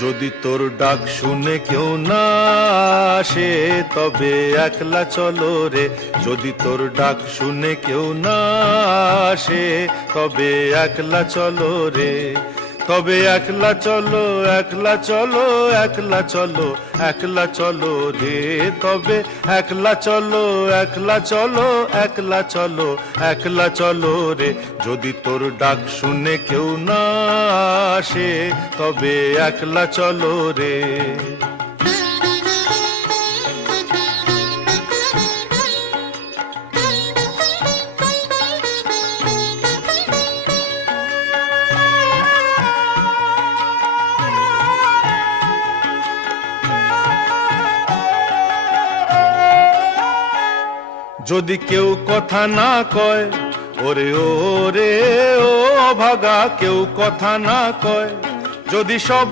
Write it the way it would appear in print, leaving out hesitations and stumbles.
যদি তোর ডাক শুনে কেউ না আসে তবে একলা চলো রে। যদি তোর ডাক শুনে কেউ না আসে তবে একলা চলো রে। তবে একলা চলো, একলা চলো, একলা চলো, একলা চলো রে। তবে একলা চলো, একলা চলো, একলা চলো, একলা চলো রে। যদি তোর ডাক শুনে কেউ না আসে তবে একলা চলো রে। যদি কেউ কথা না কয়, ওরে ওরে ও ভাগা, কেউ কথা না কয়, যদি সব